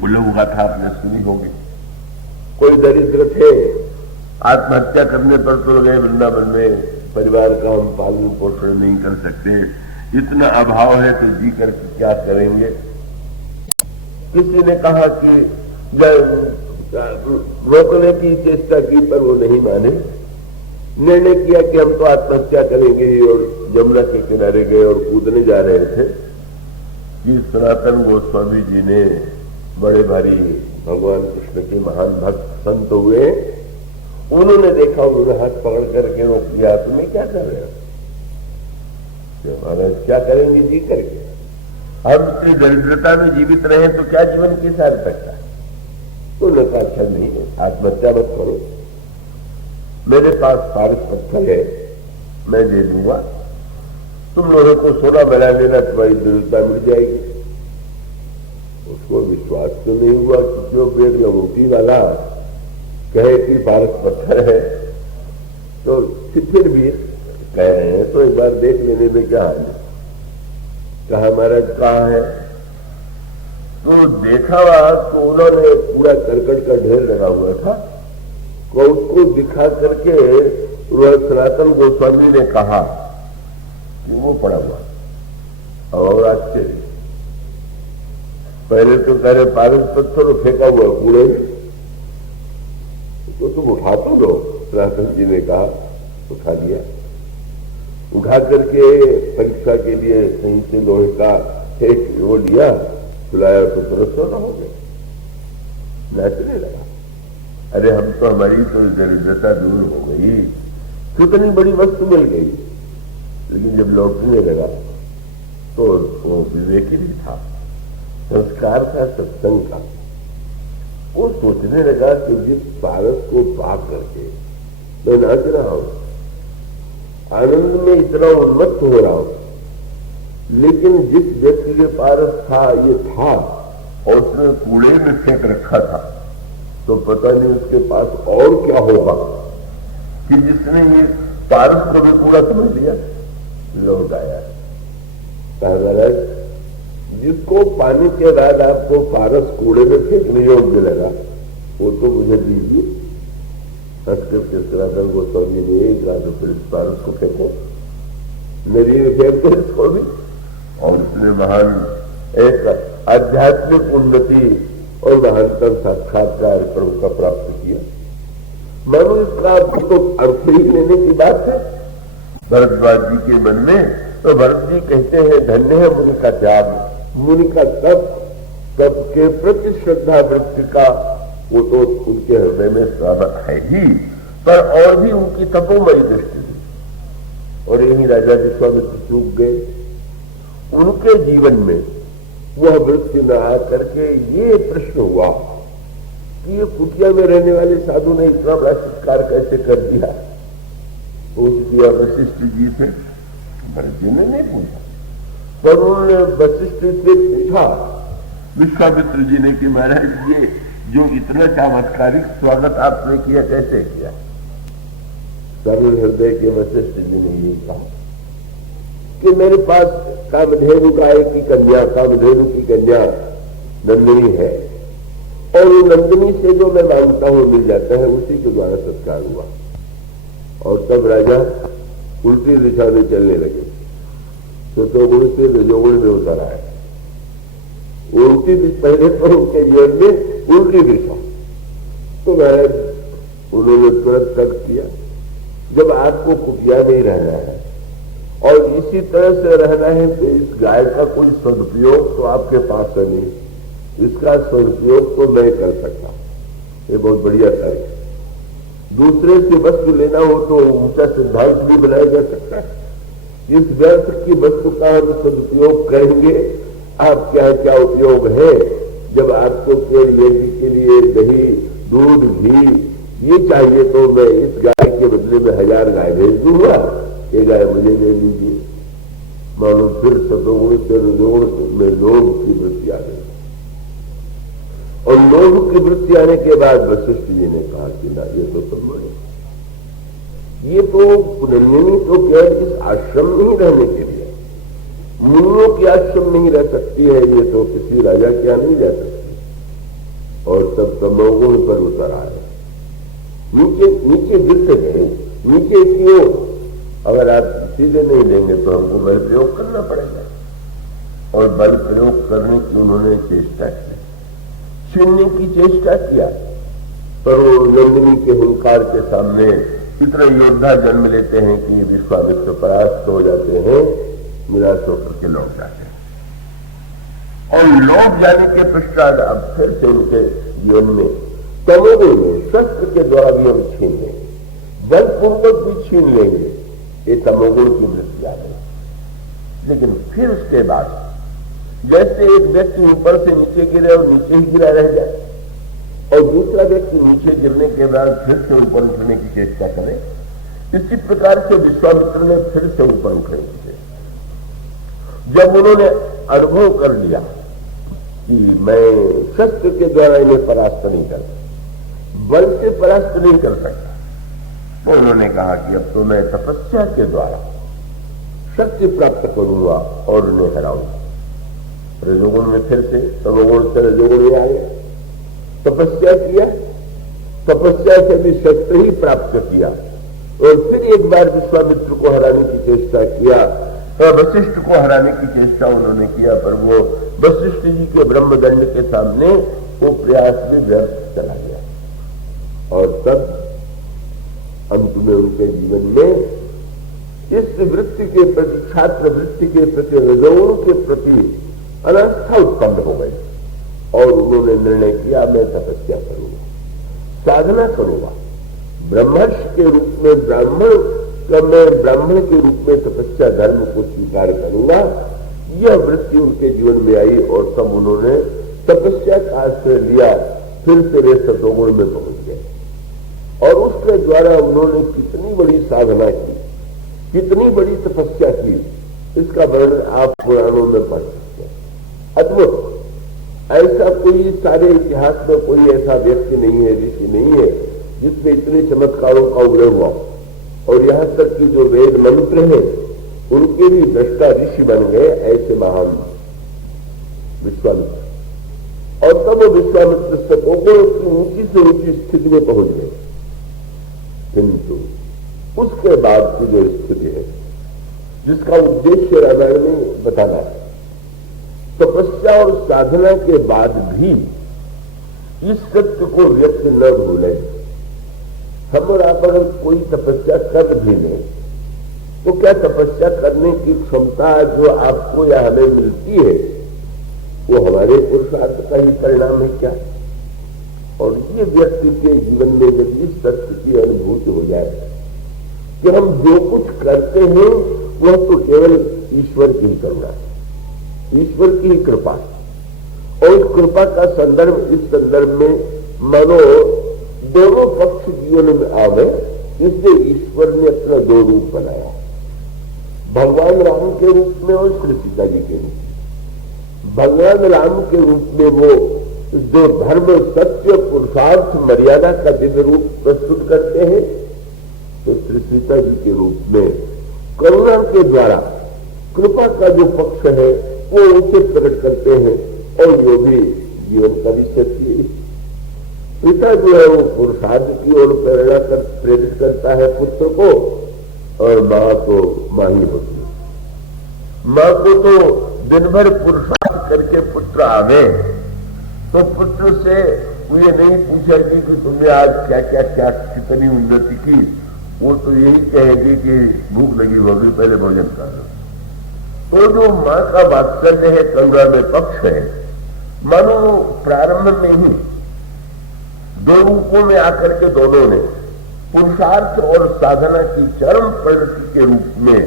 उल्लू गाथा आपने सुनी होगी। कोई दरिद्र थे, आत्महत्या करने पर तो गए वृंदावन में, परिवार का हम पालन पोषण नहीं कर सकते, इतना अभाव है तो जी कर क्या करेंगे। किसी ने कहा कि रोकने की चेष्टा की पर वो नहीं माने, निर्णय किया कि हम तो आत्महत्या करेंगे ही, और यमुना के किनारे गए और कूदने जा रहे थे कि सनातन गोस्वामी जी ने, बड़े भारी भगवान कृष्ण के महान भक्त संत हुए, उन्होंने देखा, उन्होंने हाथ पकड़ करके रोक दिया, तुम्हें क्या कर रहे हो? महाराज क्या करेंगे जी करके, हम इतनी दरिद्रता में जीवित रहे तो क्या जीवन की सार्थकता। उन्होंने कहा अच्छा नहीं, आत्महत्या मत करो, मेरे पास पारस पत्थर है, मैं दे दूंगा, तुम लोगों को सोना बना लेना, तुम्हारी दरिद्रता मिट जाएगी। उसको विश्वास तो नहीं हुआ कि जो पेट अंगूठी वाला कहे कि पारस पत्थर है, तो फिर भी कह रहे हैं तो एक बार देख लेने में क्या हाल है। कहा महाराज कहा है, तो देखा तो उन्होंने पूरा करकट का ढेर लगा हुआ था, तो उसको दिखा करके सनातन गोस्वामी ने कहा कि वो पड़ा हुआ। और आश्चर्य, पहले तो कह रहे पारस पत्थर फेंका हुआ कूड़े, तो तुम उठा तो लो। सनातन जी ने कहा उठा दिया, उठा करके परीक्षा के लिए कहीं से लोहे का एक वो लिया, बुलाया तो प्रसन्न हो गए, नाचने लगा। अरे हम तो, हमारी तो दरिद्रता दूर हो गई, कितनी बड़ी वस्तु मिल गई। लेकिन जब लौटने लगा तो वो विवेकी भी था, संस्कार था, सत्संग था। वो सोचने लगा कि जिस पारस को पा करके मैं नाच रहा हूं, आनंद में इतना उन्मत्त हो रहा हूं, लेकिन जिस व्यक्ति के पारस था ये था और उसने कूड़े में फेंक रखा था, तो पता नहीं उसके पास और क्या होगा कि जिसने ये पारस को भी कूड़ा समझ लिया। लौट आया, जिसको पाने के बाद आपको पारस कूड़े में फेंकने योग्य लगा, वो तो मुझे दीजिए। संस्कृत के सनातन गोस्वामी ने एक रात तो फिर इस पारस को फेंको, नदी में फेंक दो इसको भी, और उसने महान एक आध्यात्मिक उन्नति और महानतम साक्षात्कार का प्राप्त किया। मानो इसका तो अर्थ ही लेने की बात है भरद्वाज जी के मन में। तो भरत जी कहते हैं धन्य है मुनि का त्याग, मुनि का तप के प्रति श्रद्धा वृत्ति का वो तो उनके हृदय में स्वागत है ही, पर और भी उनकी तपोमयी दृष्टि थी। और यही राजा विश्वामित्र चूक गए, उनके जीवन में वह वृत्ति न आ करके ये प्रश्न हुआ कि ये कुटिया में रहने वाले साधु ने इतना बड़ा सत्कार कैसे कर दिया। पूछ दिया वशिष्ठ जी से, भरत जी ने नहीं पूछा, पर उन्होंने वशिष्ठ से पूछा विश्वामित्र जी ने कि महाराज ये जो इतना चमत्कारिक स्वागत आपने किया कैसे किया। सरल हृदय के वशिष्ठ जी ने ये कहा कि मेरे पास कामधेनु गाय की कन्या, कामधेनु की कन्या नंदिनी है, और वो नंदिनी से जो मैं मांगता हूं मिल जाता है, उसी के द्वारा सत्कार हुआ। और तब राजा उल्टी दिशा में चलने लगे, तो गुण से रजोगुण में उतर आए। उल्टी पहले तो उनके जीवन में उल्टी दिशा, तो महाराज उन्होंने तुरंत तर्क किया, जब आपको कुटिया नहीं रहना है और इसी तरह से रहना है तो इस गाय का कोई सदुपयोग तो आपके पास नहीं, इसका सदुपयोग तो मैं कर सकता। ये बहुत बढ़िया तर्क है। दूसरे से वस्तु लेना हो तो ऊंचा सिद्धांत भी बनाया जा सकता है। इस व्यर्थ की वस्तु का हम सदुपयोग करेंगे, आप क्या क्या उपयोग है, जब आपको केवल लेने के लिए दही दूध घी ये चाहिए तो मैं इस गाय के बदले में 1000 गाय भेज दूंगा, ये गाय मुझे दे दीजिए। मानो फिर सतोगुण से रजोगुण में लोभ की वृत्ति आ गई, और लोभ की वृत्ति आने के बाद वशिष्ठ जी ने कहा कि ना ये तो संभव नहीं, ये तो नंदिनी तो केवल इस आश्रम में ही रहने के लिए, मुनियों के आश्रम में ही रह सकती है, ये तो किसी राजा के यहाँ नहीं जा सकती। और सब तमोगुण पर उतर आए, नीचे नीचे गिरते गए, नीचे की ओर। अगर आप सीधे नहीं लेंगे तो हमको बल प्रयोग करना पड़ेगा, और बल प्रयोग करने की उन्होंने चेष्टा की, छीनने की चेष्टा किया, पर वो नंदिनी के हुंकार के सामने इतने योद्धा जन्म लेते हैं कि विश्वामित्र परास्त हो जाते हैं, निराश होकर के लौट जाते हैं। और लौट जाने के पश्चात अब फिर से उनके जीवन में तमोगुण में शस्त्र के द्वारा भी हम छीन लेंगे, बलपूर्वक भी छीन लेंगे, ये तमोगुण की वृत्ति आ गई। लेकिन फिर उसके बाद जैसे एक व्यक्ति ऊपर से नीचे गिरे और नीचे ही गिरा रह जाए, और दूसरा व्यक्ति नीचे गिरने के बाद फिर से ऊपर उठने की चेष्टा करे, इसी प्रकार से विश्वामित्र ने फिर से ऊपर उठने की चेष्टा। जब उन्होंने अनुभव कर लिया कि मैं शस्त्र के द्वारा इन्हें परास्त नहीं कर सकता, बल से परास्त नहीं कर सकता, तो उन्होंने कहा कि अब तो मैं तपस्या के द्वारा शक्ति प्राप्त करूंगा और उन्हें हराऊंगा। रजोगुण में फिर से तमोगुण से रजोगुण में आए, तपस्या किया, तपस्या से भी शस्त्र ही प्राप्त किया, और फिर एक बार विश्वामित्र को हराने की चेष्टा किया, तो वशिष्ठ को हराने की चेष्टा उन्होंने किया, पर वो वशिष्ठ जी के ब्रह्मदंड के सामने वो प्रयास में व्यर्थ चला गया। और तब अंत में उनके जीवन में इस वृत्ति के प्रति, छात्र वृत्ति के प्रति, रजोगुण के प्रति अनास्था उत्पन्न हो गई, और उन्होंने निर्णय किया मैं तपस्या करूंगा, साधना करूंगा, ब्रह्मर्षि के रूप में ब्राह्मण के रूप में तपस्या धर्म को स्वीकार करूंगा। यह वृत्ति उनके जीवन में आई, और तब उन्होंने तपस्या का आश्रय लिया, फिर से वे सतोगुण में पहुंच गए, और उसके द्वारा उन्होंने कितनी बड़ी साधना की, कितनी बड़ी तपस्या की, इसका वर्णन आप पुराणों में पढ़ सकते हैं। अद्भुत, ऐसा कोई सारे इतिहास में कोई ऐसा व्यक्ति नहीं है, ऋषि नहीं है, जिसमें इतने चमत्कारों का उदय हुआ। और यहां तक कि जो वेद मंत्र हैं उनके भी दृष्टा ऋषि बन गए ऐसे महान विश्वामित्र। और तब वो विश्वामित्र सतोगुण की ऊंची से ऊंची स्थिति में पहुंच गए। किंतु उसके बाद की जो स्थिति है, जिसका उद्देश्य रामायण में बताना है, तपस्या और साधना के बाद भी इस सत्य को व्यक्ति न भूले। हम और आप अगर कोई तपस्या कर भी लें, तो क्या तपस्या करने की क्षमता जो आपको या हमें मिलती है, वो हमारे पुरुषार्थ का ही परिणाम है क्या? और ये व्यक्ति के जीवन में यदि इस सत्य की अनुभूति हो जाए कि हम जो कुछ करते हैं वह तो केवल ईश्वर की ही करुणा है, ईश्वर की ही कृपा, और उस कृपा का संदर्भ, इस संदर्भ में मानो दोनों पक्ष जीवन में आवे, इसलिए ईश्वर ने अपना दो रूप बनाया, भगवान राम के रूप में और श्री सीता जी के रूप में। भगवान राम के रूप में वो जो धर्म, सत्य, पुरुषार्थ, मर्यादा का दिव्य रूप प्रस्तुत करते हैं, तो श्री सीता जी के रूप में करुणा के द्वारा कृपा का जो पक्ष है वो उसे प्रकट करते हैं, और जो भी जीवन का विषय है, पिता जो है वो पुरुषार्थ की ओर प्रेरणा कर प्रेरित करता है पुत्र को, और मां तो मां ही होती है। मां को तो दिन भर पुरुषार्थ करके पुत्र आवे तो पुत्र से ये नहीं पूछेगी कि तुमने आज क्या क्या क्या कितनी उन्नति की, वो तो यही कहेगी कि भूख लगी होगी, पहले भोजन कर लो। तो जो मां का वात्सल्य है, करुणा में पक्ष है, मानो प्रारंभ में ही दो रूपों में आकर के दोनों ने पुरुषार्थ और साधना की चरम परिणति के रूप में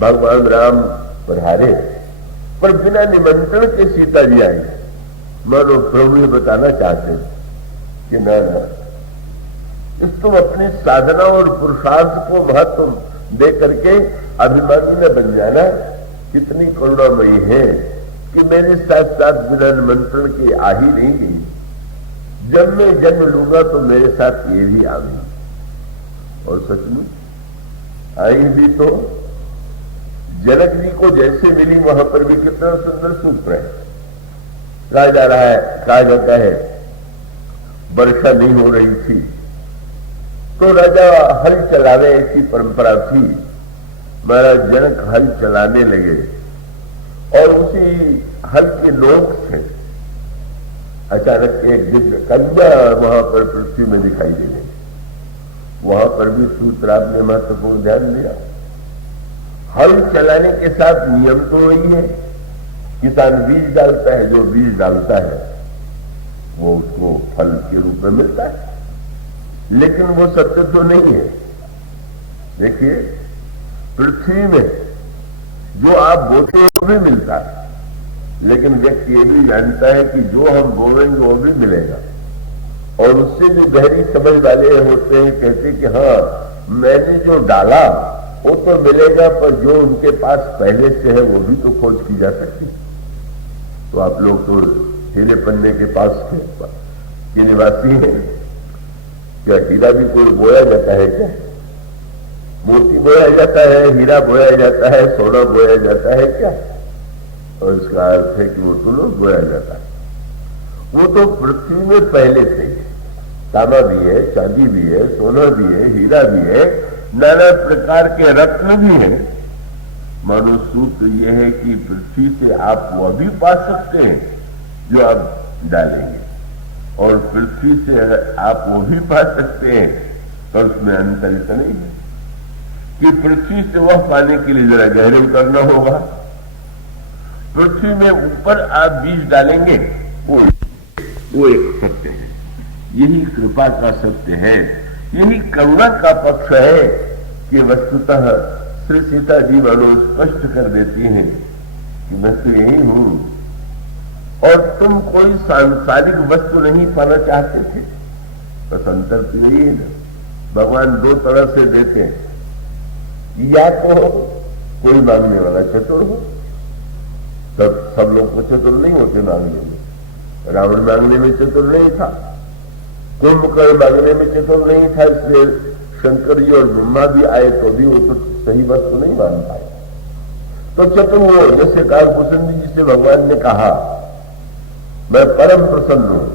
भगवान राम पधारे, पर बिना निमंत्रण के सीता जी आई। मानो प्रभु ये बताना चाहते हैं कि न इस तुम अपनी साधना और पुरुषार्थ को महत्व दे करके अभिमानी न बन जाना। कितनी करुणामयी है कि मेरे साथ साथ बिना निमंत्रण के आ ही नहीं गई, जब मैं जन्म लूंगा तो मेरे साथ ये भी आ गई। और सचमुच आई भी तो जनक जी को जैसे मिली वहां पर भी कितना सुंदर सूत्र है। कहा जा रहा है, कहा जाता है वर्षा नहीं हो रही थी, तो राजा हल चलावे, ऐसी परंपरा थी। महाराज जनक हल चलाने लगे और उसी हल के नोक से अचानक एक दिव्य कन्या वहां पर पृथ्वी में दिखाई दे गई। वहां पर भी सूत्रराज ने महत्वपूर्ण ध्यान दिया। हल चलाने के साथ नियम तो वही है, किसान बीज डालता है, जो बीज डालता है वो उसको फल के रूप में मिलता है, लेकिन वो सत्य तो नहीं है। देखिए, पृथ्वी में जो आप बोते हैं वो भी मिलता है, लेकिन व्यक्ति ये भी जानता है कि जो हम बोएंगे वो भी मिलेगा। और उससे जो गहरी समझ वाले होते हैं, कहते कि हाँ मैंने जो डाला वो तो मिलेगा, पर जो उनके पास पहले से है वो भी तो खोज की जा सकती। तो आप लोग तो हीरे पन्ने के पास के निवासी हैं, क्या हीरा भी कोई बोया जाता है क्या? मोती बोया जाता है, हीरा बोया जाता है, सोना बोया जाता है क्या? और इसका अर्थ है कि वो तो लोग बोया जाता है। वो तो पृथ्वी में पहले से है। तांबा भी है, चांदी भी है, सोना भी है, हीरा भी है, नाना प्रकार के रत्न भी है। मानो सूत्र यह है कि पृथ्वी से आप वो भी पा सकते हैं जो आप डालेंगे, और पृथ्वी से अगर आप वो भी पा सकते हैं तो उसमें अंतर इतना नहीं है कि पृथ्वी से वह पाने के लिए जरा गहरे उतरना होगा। पृथ्वी में ऊपर आप बीज डालेंगे, वो एक सत्य है। यही कृपा का सत्य है, यही करुणा का पक्ष है कि वस्तुतः श्री सीता जी मानो स्पष्ट कर देती हैं कि मैं तो यही हूं, और तुम कोई सांसारिक वस्तु नहीं पाना चाहते थे। बस अंतर तो यही है ना, भगवान दो तरह से देते हैं, या तो कोई मांगने वाला चतुर हो, तब सब लोग को चतुर नहीं होते मांगने में। रावण मांगने में चतुर नहीं था, कुंभकर्ण मांगने में चतुर नहीं था, इसलिए शंकर जी और ब्रह्मा भी आए तो भी वो तो सही वस्तु नहीं मांग पाए। तो चतुर वो, जैसे कालभूषण जी से भगवान ने कहा मैं परम प्रसन्न हूं,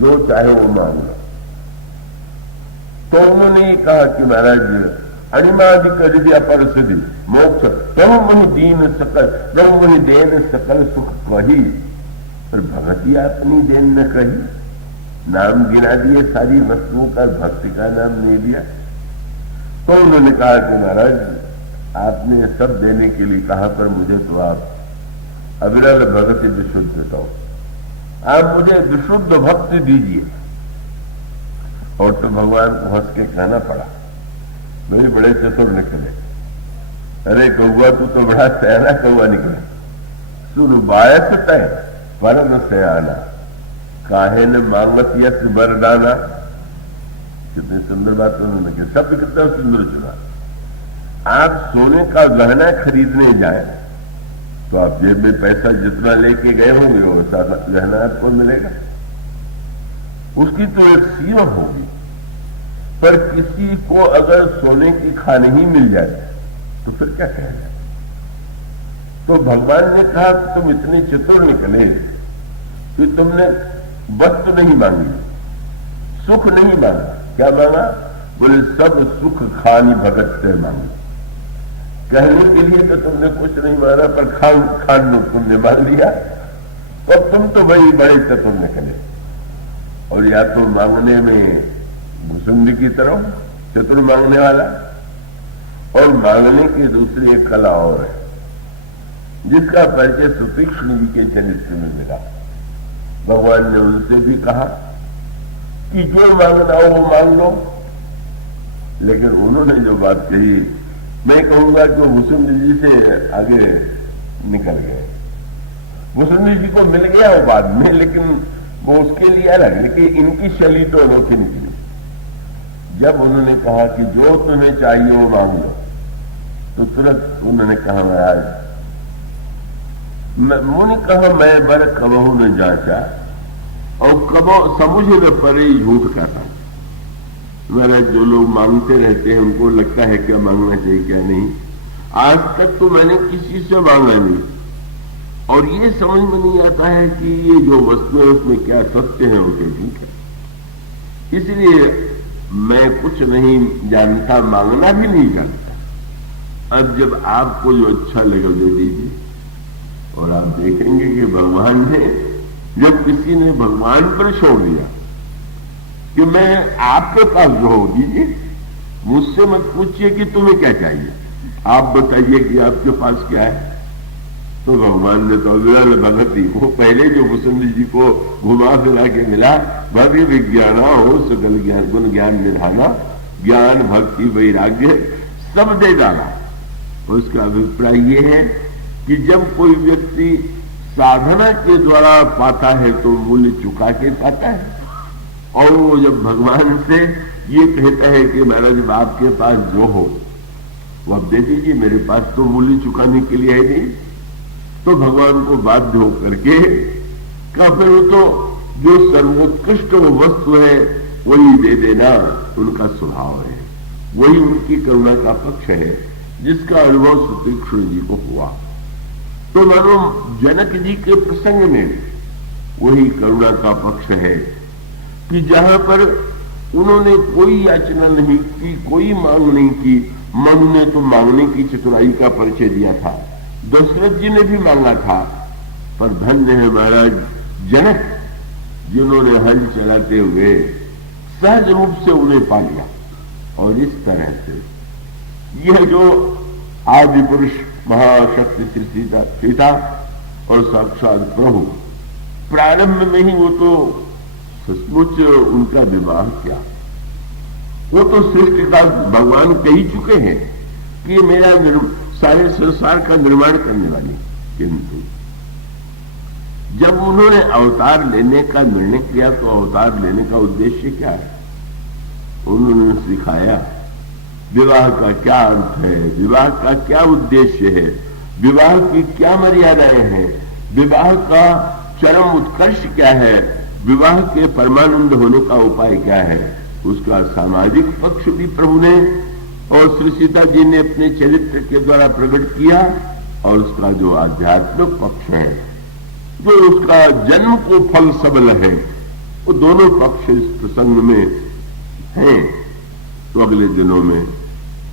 जो चाहे वो मांग लो। तो उन्होंने ये कहा कि महाराज अणिमादिक हृदय पर सिद्धि मोक्ष तम वही दीन सकल, तम वही देन सकल सुख कही। पर भगती अपनी देन न कही, नाम गिना दिए सारी वस्तुओं का, भक्ति का नाम नहीं दिया। तो उन्होंने कहा कि महाराज आपने सब देने के लिए कहा, पर मुझे तो आप अविरल भगति विशुद्ध दो, आप मुझे विशुद्ध भक्ति दीजिए। और तो भगवान को हंस के कहना पड़ा, मेरे बड़े चतुर निकले। अरे कौआ तू तो बड़ा सयाना कौआ निकला, सुन बायस तय पर न सयाना, काहे न मांगत यश वरदाना। कितनी सुंदर बात उन्होंने की, शब्द कितना सुंदर चुना। आप सोने का गहना खरीदने जाए तो आप जेब में पैसा जितना लेके गए होंगे वैसा गहना आपको मिलेगा, उसकी तो एक सीमा होगी। पर किसी को अगर सोने की खान ही मिल जाए तो फिर क्या कहना। तो भगवान ने कहा तुम इतने चतुर निकले कि तुमने वस्तु नहीं मांगी, सुख नहीं मांगा। क्या मांगा? बोले सब सुख खानी भगत से मांगी। कहने के लिए तो तुमने कुछ नहीं मांगा, पर खान तुमने मांग लिया। तो अब तुम तो भाई बड़े चतुर निकले। और या तो मांगने में भुसुंडी की तरह चतुर मांगने वाला, और मांगने की दूसरी एक कला और है जिसका परिचय सुतीक्ष्ण जी के चरित्र में मिला। भगवान ने उनसे भी कहा कि जो मांगना हो वो मांग लो, लेकिन उन्होंने जो बात कही, मैं कहूंगा कि भुसुंडी जी से आगे निकल गए। भुसुंडी जी को मिल गया वो बाद में, लेकिन वो उसके लिए अलग, लेकिन इनकी शैली तो अनोखी निकली। जब उन्होंने कहा कि जो तुम्हें चाहिए वो मांग लो, तो तुरंत उन्होंने कहा महाराज, उन्होंने कहा मैं बर कबहू न जांचा और कबो समुझ न परे झूठ कहता। महाराज जो लोग मांगते रहते हैं उनको लगता है क्या मांगना चाहिए क्या नहीं। आज तक तो मैंने किसी से मांगा नहीं, और ये समझ में नहीं आता है कि ये जो वस्तु है उसमें क्या सत्य है और क्या झूठ है। इसलिए मैं कुछ नहीं जानता, मांगना भी नहीं जानता। अब जब आपको जो अच्छा लगे दे दीजिए, और आप देखेंगे कि भगवान ने, जब किसी ने भगवान पर छोड़ दिया कि मैं आपके पास जो हो दीजिए, मुझसे मत पूछिए कि तुम्हें क्या चाहिए, आप बताइए कि आपके पास क्या है। तो भगवान ने तो अविरल भगति को, पहले जो वसुंधरा जी को घुमा फिरा के मिला, भक्ति विज्ञाना हो सकल ज्ञान गुण ज्ञान निधाना, ज्ञान भक्ति वैराग्य सब दे डाला। उसका अभिप्राय ये है कि जब कोई व्यक्ति साधना के द्वारा पाता है तो मूल्य चुका के पाता है, और वो जब भगवान से ये कहता है कि महाराज आपके पास जो हो वो आप दे दीजिए, मेरे पास तो मूल्य चुकाने के लिए है नहीं, तो भगवान को बाध्य होकर के का फिर वो तो जो सर्वोत्कृष्ट वो वस्तु है वही दे देना उनका स्वभाव है, वही उनकी करुणा का पक्ष है, जिसका अनुभव सुतीक्ष्ण जी को हुआ। तो मानो जनक जी के प्रसंग में वही करुणा का पक्ष है कि जहां पर उन्होंने कोई याचना नहीं की, कोई मांग नहीं की। मनु ने तो मांगने की चतुराई का परिचय दिया था, दशरथ जी ने भी मांगा था, पर धन्य है महाराज जनक जिन्होंने हल चलाते हुए सहज रूप से उन्हें पा लिया। और इस तरह से यह जो आदि पुरुष महाशक्ति श्री सीता और साक्षात प्रभु, प्रारंभ में ही वो तो सचमुच उनका विवाह किया, वो तो सृष्टि का भगवान कह ही चुके हैं कि मेरा सारे संसार का निर्माण करने वाली। किंतु जब उन्होंने अवतार लेने का निर्णय किया तो अवतार लेने का उद्देश्य क्या है, उन्होंने सिखाया विवाह का क्या अर्थ है, विवाह का क्या उद्देश्य है, विवाह की क्या मर्यादाएं हैं, विवाह का चरम उत्कर्ष क्या है, विवाह के परमानंद होने का उपाय क्या है। उसका सामाजिक पक्ष भी प्रभु ने और श्री सीता जी ने अपने चरित्र के द्वारा प्रकट किया, और उसका जो आध्यात्मिक पक्ष है, जो उसका जन्म को फल सबल है, वो दोनों पक्ष इस प्रसंग में हैं। तो अगले दिनों में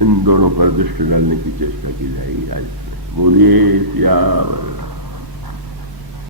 इन दोनों पर दृष्टि डालने की चेष्टा की जाएगी। आज बोलिए सिया